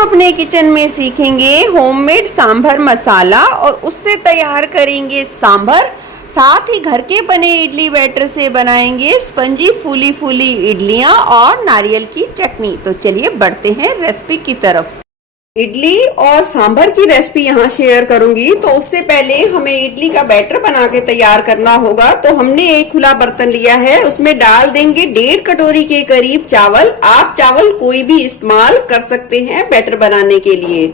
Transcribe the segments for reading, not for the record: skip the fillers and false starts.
अपने किचन में सीखेंगे होममेड सांभर मसाला और उससे तैयार करेंगे सांभर। साथ ही घर के बने इडली बैटर से बनाएंगे स्पंजी फूली फूली इडलियां और नारियल की चटनी। तो चलिए बढ़ते हैं रेसिपी की तरफ। इडली और सांभर की रेसिपी यहाँ शेयर करूंगी। तो उससे पहले हमें इडली का बैटर बना के तैयार करना होगा। तो हमने एक खुला बर्तन लिया है, उसमें डाल देंगे 1.5 कटोरी के करीब चावल। आप चावल कोई भी इस्तेमाल कर सकते हैं बैटर बनाने के लिए।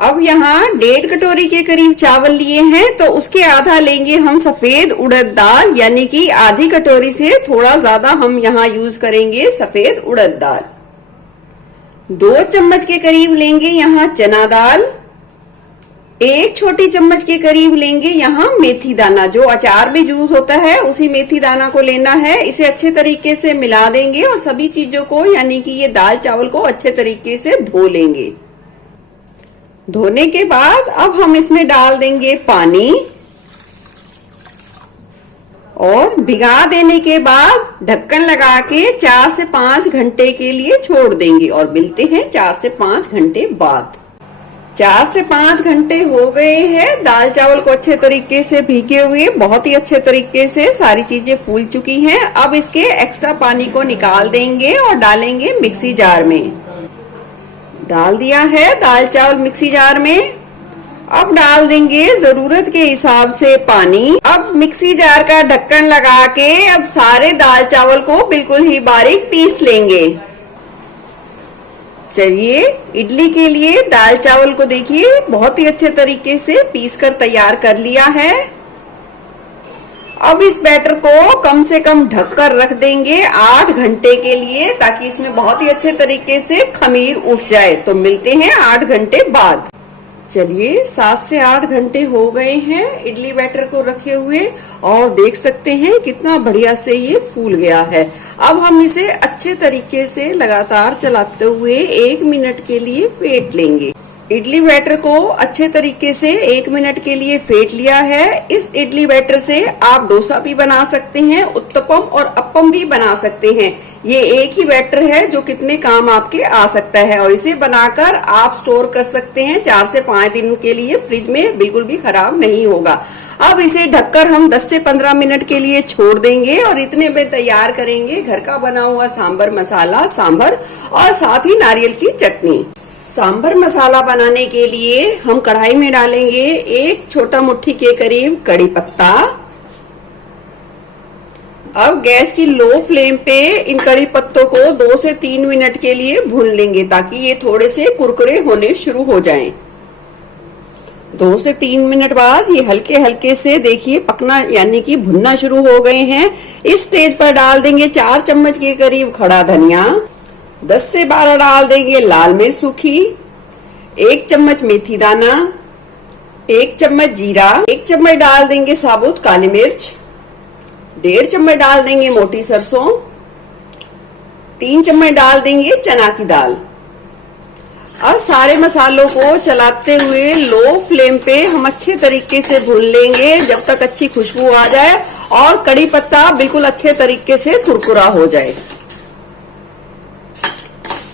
अब यहाँ 1.5 कटोरी के करीब चावल लिए हैं, तो उसके आधा लेंगे हम सफेद उड़द दाल, यानी कि आधी कटोरी से थोड़ा ज्यादा हम यहाँ यूज करेंगे सफेद उड़द दाल। 2 चम्मच के करीब लेंगे यहाँ चना दाल। 1 छोटी चम्मच के करीब लेंगे यहाँ मेथी दाना, जो अचार में यूज होता है उसी मेथी दाना को लेना है। इसे अच्छे तरीके से मिला देंगे और सभी चीजों को, यानी कि ये दाल चावल को अच्छे तरीके से धो लेंगे। धोने के बाद अब हम इसमें डाल देंगे पानी और भिगा देने के बाद ढक्कन लगा के 4 से 5 घंटे के लिए छोड़ देंगे और मिलते हैं 4 से 5 घंटे बाद। 4 से 5 घंटे हो गए हैं। दाल चावल को अच्छे तरीके से भीगे हुए, बहुत ही अच्छे तरीके से सारी चीजें फूल चुकी हैं। अब इसके एक्स्ट्रा पानी को निकाल देंगे और डालेंगे मिक्सी जार में। डाल दिया है दाल चावल मिक्सी जार में। अब डाल देंगे जरूरत के हिसाब से पानी। अब मिक्सी जार का ढक्कन लगा के अब सारे दाल चावल को बिल्कुल ही बारीक पीस लेंगे। चलिए, इडली के लिए दाल चावल को देखिए बहुत ही अच्छे तरीके से पीस कर तैयार कर लिया है। अब इस बैटर को कम से कम ढककर रख देंगे 8 घंटे के लिए, ताकि इसमें बहुत ही अच्छे तरीके से खमीर उठ जाए। तो मिलते हैं 8 घंटे बाद। चलिए, 7 से 8 घंटे हो गए हैं इडली बैटर को रखे हुए और देख सकते हैं कितना बढ़िया से ये फूल गया है। अब हम इसे अच्छे तरीके से लगातार चलाते हुए 1 मिनट के लिए फेंट लेंगे। इडली बैटर को अच्छे तरीके से 1 मिनट के लिए फेंट लिया है। इस इडली बैटर से आप डोसा भी बना सकते हैं, उत्तपम और अप्पम भी बना सकते हैं। ये एक ही बैटर है जो कितने काम आपके आ सकता है और इसे बनाकर आप स्टोर कर सकते हैं 4 से 5 दिन के लिए, फ्रिज में बिल्कुल भी खराब नहीं होगा। अब इसे ढककर हम 10 से 15 मिनट के लिए छोड़ देंगे और इतने में तैयार करेंगे घर का बना हुआ सांभर मसाला, सांभर और साथ ही नारियल की चटनी। सांभर मसाला बनाने के लिए हम कढ़ाई में डालेंगे 1 छोटा मुट्ठी के करीब कड़ी पत्ता। अब गैस की लो फ्लेम पे इन कड़ी पत्तों को 2 से 3 मिनट के लिए भून लेंगे, ताकि ये थोड़े से कुरकुरे होने शुरू हो जाएं। 2 से 3 मिनट बाद ये हल्के हल्के से देखिए पकना, यानी कि भुनना शुरू हो गए हैं। इस स्टेज पर डाल देंगे 4 चम्मच के करीब खड़ा धनिया। 10 से 12 डाल देंगे लाल मिर्च सूखी। 1 चम्मच मेथी दाना। 1 चम्मच जीरा। 1 चम्मच डाल देंगे साबुत काली मिर्च। 1.5 चम्मच डाल देंगे मोटी सरसों। 3 चम्मच डाल देंगे चना की दाल। अब सारे मसालों को चलाते हुए लो फ्लेम पे हम अच्छे तरीके से भून लेंगे जब तक अच्छी खुशबू आ जाए और कड़ी पत्ता बिल्कुल अच्छे तरीके से कुरकुरा हो जाए।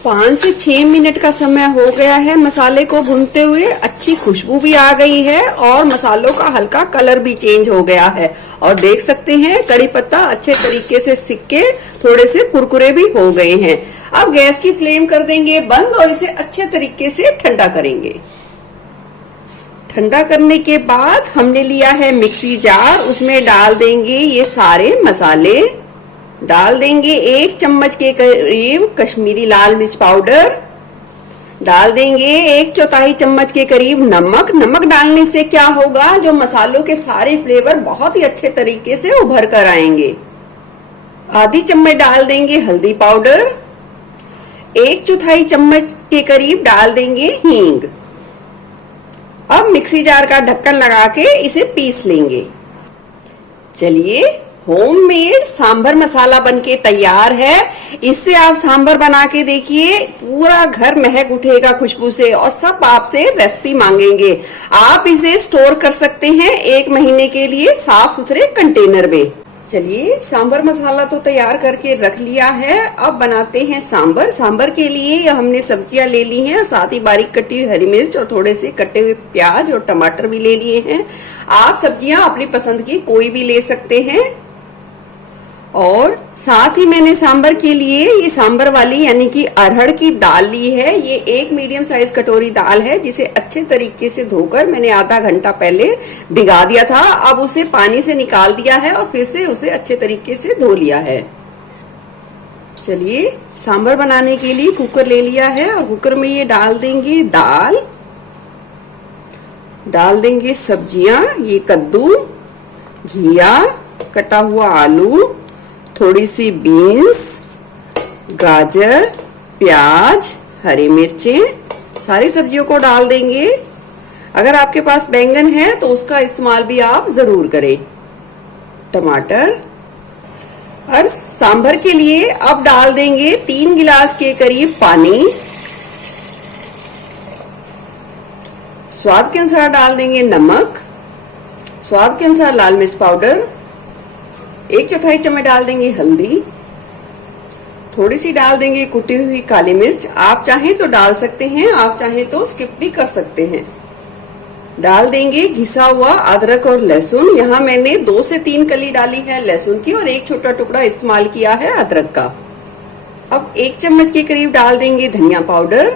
5 से 6 मिनट का समय हो गया है मसाले को भूनते हुए। अच्छी खुशबू भी आ गई है और मसालों का हल्का कलर भी चेंज हो गया है और देख सकते हैं कड़ी पत्ता अच्छे तरीके से सिक के थोड़े से कुरकुरे भी हो गए हैं। अब गैस की फ्लेम कर देंगे बंद और इसे अच्छे तरीके से ठंडा करेंगे। ठंडा करने के बाद हमने लिया है मिक्सी जार, उसमें डाल देंगे ये सारे मसाले। डाल देंगे 1 चम्मच के करीब कश्मीरी लाल मिर्च पाउडर। डाल देंगे 1/4 चम्मच के करीब नमक। नमक डालने से क्या होगा, जो मसालों के सारे फ्लेवर बहुत ही अच्छे तरीके से उभर कर आएंगे। आधी चम्मच डाल देंगे हल्दी पाउडर। 1/4 चम्मच के करीब डाल देंगे हींग। अब मिक्सी जार का ढक्कन लगा के इसे पीस लेंगे। चलिए, होममेड सांभर मसाला बनके तैयार है। इससे आप सांभर बना के देखिए, पूरा घर महक उठेगा खुशबू से और सब आपसे रेसिपी मांगेंगे। आप इसे स्टोर कर सकते हैं 1 महीने के लिए साफ सुथरे कंटेनर में। चलिए सांभर मसाला तो तैयार करके रख लिया है। अब बनाते हैं सांभर। सांभर के लिए हमने सब्जियां ले ली हैं और साथ ही बारीक कटी हुई हरी मिर्च और थोड़े से कटे हुए प्याज और टमाटर भी ले लिए हैं। आप सब्जियां अपनी पसंद की कोई भी ले सकते हैं। और साथ ही मैंने सांभर के लिए ये सांभर वाली यानी कि अरहर की दाल ली है। ये एक मीडियम साइज कटोरी दाल है जिसे अच्छे तरीके से धोकर मैंने आधा घंटा पहले भिगा दिया था। अब उसे पानी से निकाल दिया है और फिर से उसे अच्छे तरीके से धो लिया है। चलिए सांभर बनाने के लिए कुकर ले लिया है और कुकर में ये डाल देंगे दाल, डाल देंगे सब्जियां, ये कद्दू, घिया, कटा हुआ आलू, थोड़ी सी बीन्स, गाजर, प्याज, हरी मिर्चें, सारी सब्जियों को डाल देंगे। अगर आपके पास बैंगन है तो उसका इस्तेमाल भी आप जरूर करें। टमाटर और सांभर के लिए अब डाल देंगे 3 गिलास के करीब पानी। स्वाद के अनुसार डाल देंगे नमक, स्वाद के अनुसार लाल मिर्च पाउडर, 1/4 चम्मच डाल देंगे हल्दी, थोड़ी सी डाल देंगे कुटी हुई काली मिर्च। आप चाहें तो डाल सकते हैं, आप चाहें तो स्किप भी कर सकते हैं। डाल देंगे घिसा हुआ अदरक और लहसुन। यहाँ मैंने 2 से 3 कली डाली है लहसुन की और 1 छोटा टुकड़ा इस्तेमाल किया है अदरक का। अब 1 चम्मच के करीब डाल देंगे धनिया पाउडर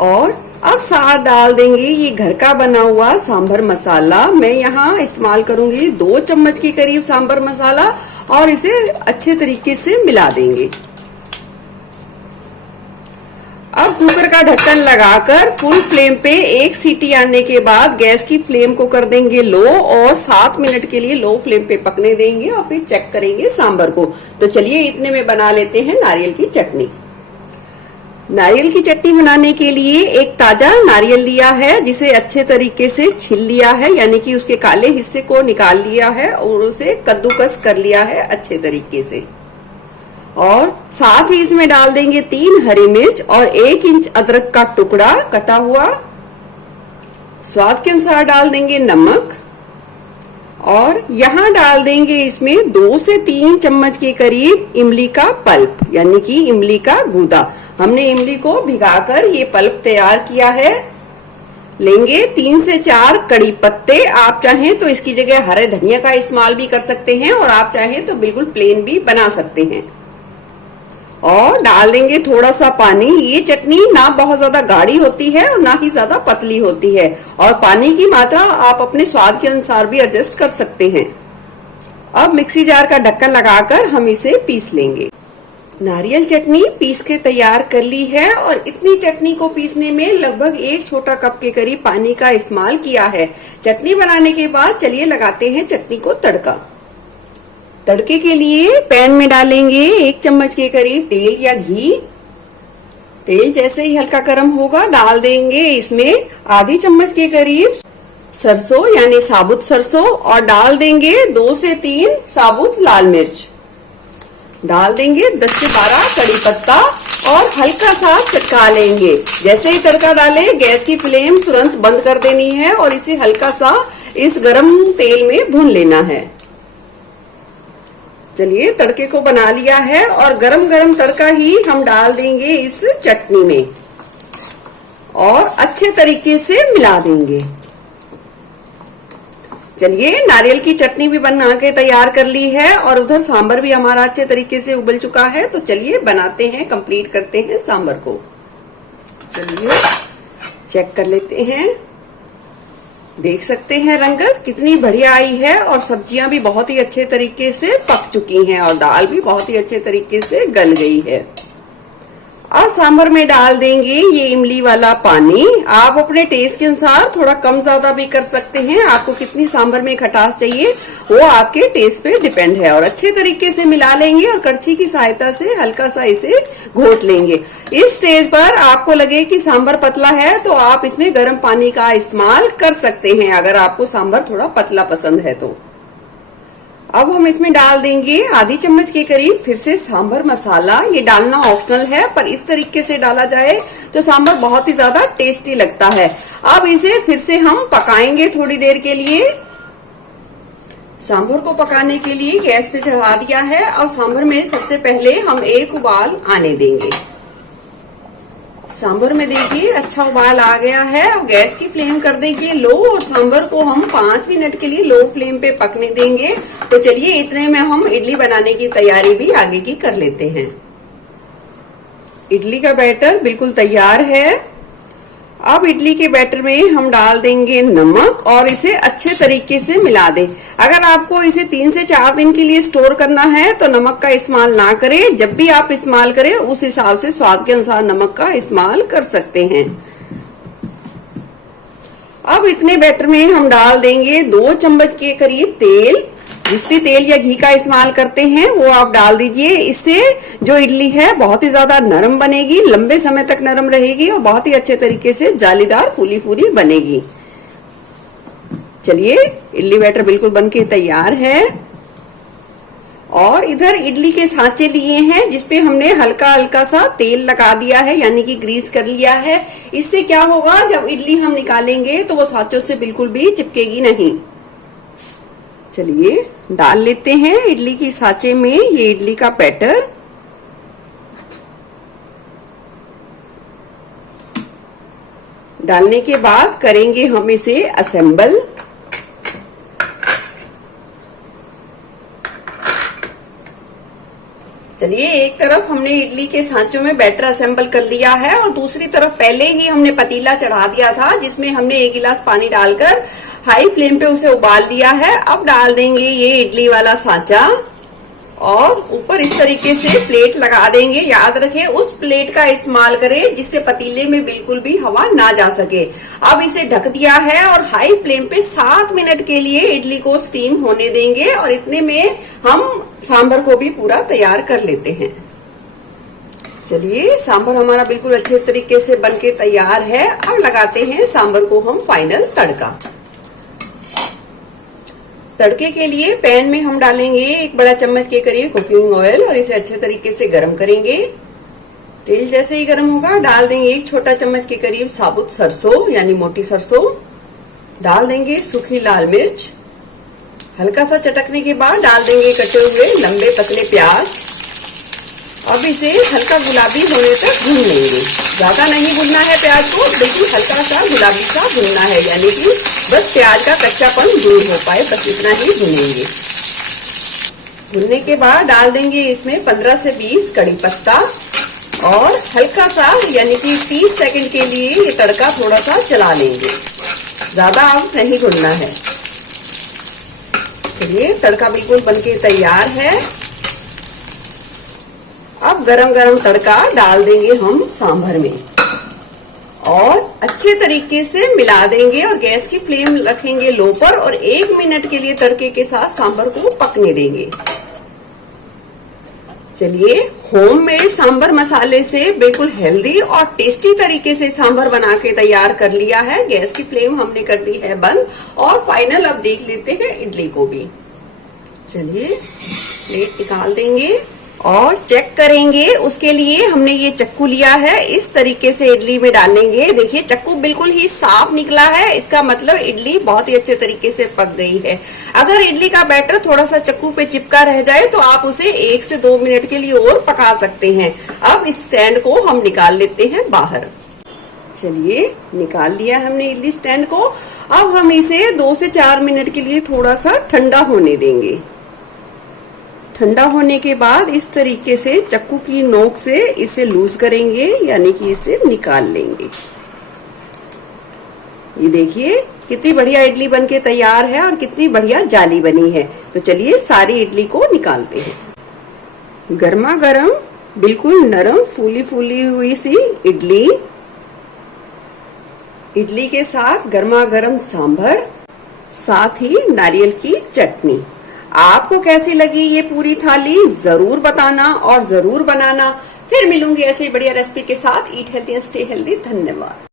और अब साथ डाल देंगे ये घर का बना हुआ सांभर मसाला। मैं यहाँ इस्तेमाल करूंगी 2 चम्मच के करीब सांभर मसाला और इसे अच्छे तरीके से मिला देंगे। अब कुकर का ढक्कन लगाकर फुल फ्लेम पे 1 सीटी आने के बाद गैस की फ्लेम को कर देंगे लो और 7 मिनट के लिए लो फ्लेम पे पकने देंगे और फिर चेक करेंगे सांभर को। तो चलिए इतने में बना लेते हैं नारियल की चटनी। नारियल की चटनी बनाने के लिए एक ताजा नारियल लिया है जिसे अच्छे तरीके से छील लिया है, यानी कि उसके काले हिस्से को निकाल लिया है और उसे कद्दूकस कर लिया है अच्छे तरीके से। और साथ ही इसमें डाल देंगे 3 हरी मिर्च और 1 इंच अदरक का टुकड़ा कटा हुआ। स्वाद के अनुसार डाल देंगे नमक और यहाँ डाल देंगे इसमें 2 से 3 चम्मच के करीब इमली का पल्प यानी कि इमली का गूदा। हमने इमली को भिगाकर ये पल्प तैयार किया है। लेंगे 3 से 4 कड़ी पत्ते। आप चाहें तो इसकी जगह हरे धनिया का इस्तेमाल भी कर सकते हैं और आप चाहें तो बिल्कुल प्लेन भी बना सकते हैं। और डाल देंगे थोड़ा सा पानी। ये चटनी ना बहुत ज्यादा गाढ़ी होती है और ना ही ज्यादा पतली होती है और पानी की मात्रा आप अपने स्वाद के अनुसार भी एडजस्ट कर सकते हैं। अब मिक्सी जार का ढक्कन लगाकर हम इसे पीस लेंगे। नारियल चटनी पीस के तैयार कर ली है और इतनी चटनी को पीसने में लगभग 1 छोटा कप के करीब पानी का इस्तेमाल किया है। चटनी बनाने के बाद चलिए लगाते हैं चटनी को तड़का। तड़के के लिए पैन में डालेंगे 1 चम्मच के करीब तेल या घी। तेल जैसे ही हल्का गर्म होगा डाल देंगे इसमें आधी चम्मच के करीब सरसों यानी साबुत सरसों और डाल देंगे 2 से 3 साबुत लाल मिर्च। डाल देंगे 10 से 12 कड़ी पत्ता और हल्का सा चटका लेंगे। जैसे ही तड़का डाले गैस की फ्लेम तुरंत बंद कर देनी है और इसे हल्का सा इस गरम तेल में भून लेना है। चलिए तड़के को बना लिया है और गरम गरम तड़का ही हम डाल देंगे इस चटनी में और अच्छे तरीके से मिला देंगे। चलिए नारियल की चटनी भी बना के तैयार कर ली है और उधर सांभर भी हमारा अच्छे तरीके से उबल चुका है। तो चलिए बनाते हैं, कंप्लीट करते हैं सांभर को। चलिए चेक कर लेते हैं। देख सकते हैं रंगत कितनी बढ़िया आई है और सब्जियां भी बहुत ही अच्छे तरीके से पक चुकी हैं और दाल भी बहुत ही अच्छे तरीके से गल गई है। अब सांभर में डाल देंगे ये इमली वाला पानी। आप अपने टेस्ट के अनुसार थोड़ा कम ज्यादा भी कर सकते हैं। आपको कितनी सांभर में खटास चाहिए वो आपके टेस्ट पे डिपेंड है। और अच्छे तरीके से मिला लेंगे और करछी की सहायता से हल्का सा इसे घोट लेंगे। इस स्टेज पर आपको लगे कि सांभर पतला है तो आप इसमें गर्म पानी का इस्तेमाल कर सकते हैं, अगर आपको सांभर थोड़ा पतला पसंद है तो। अब हम इसमें डाल देंगे आधी चम्मच के करीब फिर से सांभर मसाला। ये डालना ऑप्शनल है पर इस तरीके से डाला जाए तो सांभर बहुत ही ज्यादा टेस्टी लगता है। अब इसे फिर से हम पकाएंगे थोड़ी देर के लिए। सांभर को पकाने के लिए गैस पे चढ़ा दिया है। अब सांभर में सबसे पहले हम एक उबाल आने देंगे। सांभर में देखिए अच्छा उबाल आ गया है। अब गैस की फ्लेम कर देंगे लो और सांभर को हम 5 मिनट के लिए लो फ्लेम पे पकने देंगे। तो चलिए इतने में हम इडली बनाने की तैयारी भी आगे की कर लेते हैं। इडली का बैटर बिल्कुल तैयार है। अब इडली के बैटर में हम डाल देंगे नमक और इसे अच्छे तरीके से मिला दें। अगर आपको इसे 3 से 4 दिन के लिए स्टोर करना है तो नमक का इस्तेमाल ना करें। जब भी आप इस्तेमाल करें उस हिसाब से स्वाद के अनुसार नमक का इस्तेमाल कर सकते हैं। अब इतने बैटर में हम डाल देंगे 2 चम्मच के करीब तेल। जिस भी तेल या घी का इस्तेमाल करते हैं वो आप डाल दीजिए। इससे जो इडली है बहुत ही ज्यादा नरम बनेगी, लंबे समय तक नरम रहेगी और बहुत ही अच्छे तरीके से जालीदार फूली फूली बनेगी। चलिए इडली बैटर बिल्कुल बनके तैयार है। और इधर इडली के सांचे लिए हैं जिसपे हमने हल्का हल्का सा तेल लगा दिया है, यानी कि ग्रीस कर लिया है। इससे क्या होगा, जब इडली हम निकालेंगे तो वो सांचों से बिल्कुल भी चिपकेगी नहीं। चलिए डाल लेते हैं इडली की सांचे में ये इडली का बैटर। डालने के बाद करेंगे हम इसे असेंबल। चलिए एक तरफ हमने इडली के सांचों में बैटर असेंबल कर लिया है और दूसरी तरफ पहले ही हमने पतीला चढ़ा दिया था जिसमें हमने 1 गिलास पानी डालकर हाई फ्लेम पे उसे उबाल लिया है। अब डाल देंगे ये इडली वाला सांचा और ऊपर इस तरीके से प्लेट लगा देंगे। याद रखें उस प्लेट का इस्तेमाल करें जिससे पतीले में बिल्कुल भी हवा ना जा सके। अब इसे ढक दिया है और हाई फ्लेम पे 7 मिनट के लिए इडली को स्टीम होने देंगे और इतने में हम सांभर को भी पूरा तैयार कर लेते हैं। चलिए सांभर हमारा बिल्कुल अच्छे तरीके से बनके तैयार है। अब लगाते हैं सांभर को हम फाइनल तड़का। तड़के के लिए पैन में हम डालेंगे 1 बड़ा चम्मच के करीब कुकिंग ऑयल और इसे अच्छे तरीके से गर्म करेंगे। तेल जैसे ही गर्म होगा डाल देंगे 1 छोटा चम्मच के करीब साबुत सरसों यानी मोटी सरसों। डाल देंगे सूखी लाल मिर्च। हल्का सा चटकने के बाद डाल देंगे कटे हुए लंबे पतले प्याज। अब इसे हल्का गुलाबी होने तक भून लेंगे। ज्यादा नहीं भूनना है प्याज को, बिल्कुल हल्का सा गुलाबी सा भूनना है, यानी कि बस प्याज का कच्चापन दूर हो पाए, बस इतना ही भूनेंगे। भूनने के बाद डाल देंगे इसमें 15 से 20 कड़ी पत्ता और हल्का सा यानी कि 30 सेकंड के लिए ये तड़का थोड़ा सा चला लेंगे। ज्यादा अब नहीं भूनना है। चलिए तड़का बिल्कुल बनके तैयार है। अब गरम गरम तड़का डाल देंगे हम सांभर में और अच्छे तरीके से मिला देंगे और गैस की फ्लेम रखेंगे लो पर और 1 मिनट के लिए तड़के के साथ सांभर को पकने देंगे। चलिए होममेड सांभर मसाले से बिल्कुल हेल्दी और टेस्टी तरीके से सांभर बना के तैयार कर लिया है। गैस की फ्लेम हमने कर दी है बंद और फाइनल अब देख लेते हैं इडली को भी। चलिए प्लेट निकाल देंगे और चेक करेंगे। उसके लिए हमने ये चक्कू लिया है, इस तरीके से इडली में डालेंगे। देखिए चक्कू बिल्कुल ही साफ निकला है, इसका मतलब इडली बहुत ही अच्छे तरीके से पक गई है। अगर इडली का बैटर थोड़ा सा चक्कू पे चिपका रह जाए तो आप उसे 1 से 2 मिनट के लिए और पका सकते हैं। अब इस स्टैंड को हम निकाल लेते हैं बाहर। चलिए निकाल लिया हमने इडली स्टैंड को। अब हम इसे 2 से 4 मिनट के लिए थोड़ा सा ठंडा होने देंगे। ठंडा होने के बाद इस तरीके से चक्कू की नोक से इसे लूज करेंगे, यानी कि इसे निकाल लेंगे। ये देखिए कितनी बढ़िया इडली बनके तैयार है और कितनी बढ़िया जाली बनी है। तो चलिए सारी इडली को निकालते हैं। गर्मा गर्म बिल्कुल नरम फूली फूली हुई सी इडली, इडली के साथ गर्मा गर्म सांभर, साथ ही नारियल की चटनी। आपको कैसी लगी ये पूरी थाली जरूर बताना और जरूर बनाना। फिर मिलूंगी ऐसे बढ़िया रेसिपी के साथ। ईट हेल्थी एंड स्टे हेल्थी। धन्यवाद।